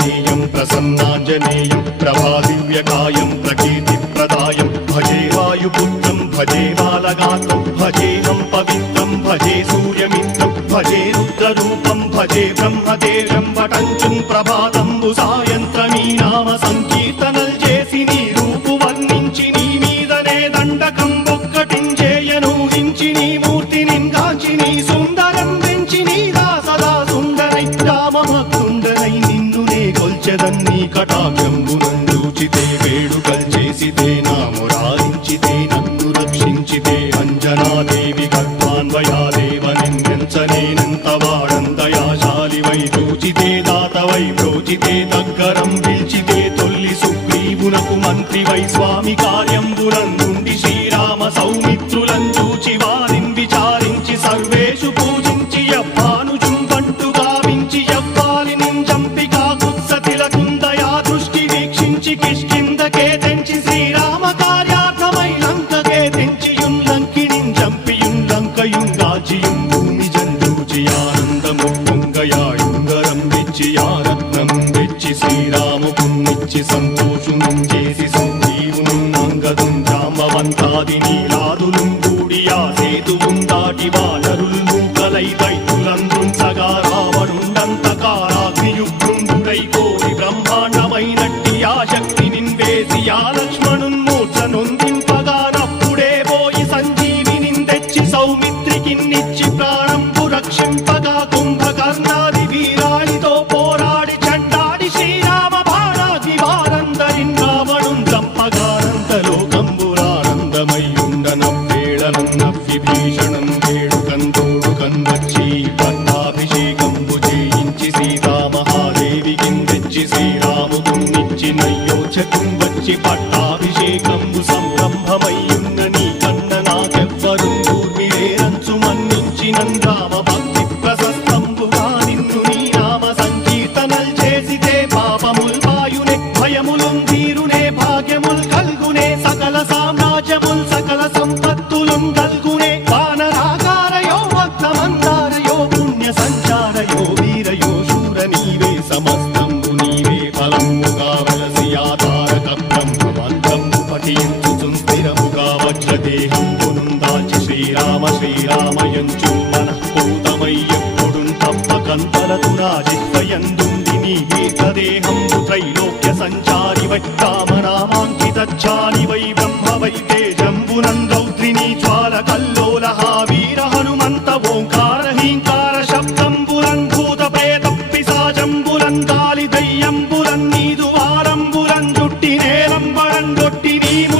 ఆంజనేయం ప్రభాదివ్యకాయం ప్రకీర్తిప్రదాయం. భజే వాయుపుత్రం భజే బాలగాత్రం భజేహం పవిత్రం భజే సూర్యమిత్రం భజే రుద్రరూపం భజే బ్రహ్మదేవం వటంచుం ప్రభాతంబు సాయంత్రమీ నామ నిన్నెంచనేనంత వాడంతయాశాలివై చూచితే దాతవై ప్రోచితే దగ్గరం పిలిచితే తొల్లి సుగ్రీవునకు మంత్రివై స్వామి కార్యంబులందుండి శ్రీరామ సౌమిత్రులం చూచి వారిని విచారించి సర్వేషు పూజించి యవ్వాను చుంబంటు గావించి యవ్వాలి నింజంపికా కుత్సతిల తిలకుందయా దృష్టి వీక్షించి కిష్ట శ్రీరాముకున్నిచ్చి సంతోషును చేసి సంజీవును అంగదుం జాంబవంతాది నీలాదులు కూడియా ఆ సేతువుం దాటి వానరులు మూకలై దైతులందుంచగా రావణుండంత కారాగ్నియుగ్రుండుడై కోరి బ్రహ్మాండమైనట్టి ఆ శక్తి నిన్వేసి ఆ లక్ష్మణున్ మూర్చ నొందింపగానప్పుడే పోయి సంజీవిని తెచ్చి సౌమిత్రికిన్నిచ్చి ప్రాణంపు రక్షింప చంపగానంత లోకంబురానందమయ్యుండన వేళనన్న వేడుకందోడు కన్వచ్చి పట్టాభిషేకంబు చేయించి సీతామహాదేవి కిందెచ్చి శ్రీరాముకున్నిచ్చి నయ్యోచకం వచ్చి పట్టాభిషేకంబు సంరంభమయ్యున్న నీ కన్న నాకెవ్వరు దూర్మిరేరంచు మన్నించినందామ భక్తి దేహం పునుందాచి శ్రీరామ శ్రీరామయంచు మనఃపూతమై ఎప్పుడుం తప్పకంతలతు నా జిహ్వయందుండి నీ దీర్ఘదేహంబు త్రైలోక్య బ్రహ్మ వై తేజంబునం తేజంబునందౌద్రిని జ్వాల కల్లోల వీర హనుమంత ఓంకార హీంకార శబ్దంబురన్ భూత ప్రేత పిశాచంబురన్ గాలి దయ్యంబురన్ నీదు వారంబురన్ జుట్టి నేలంబరన్ గొట్టి నీము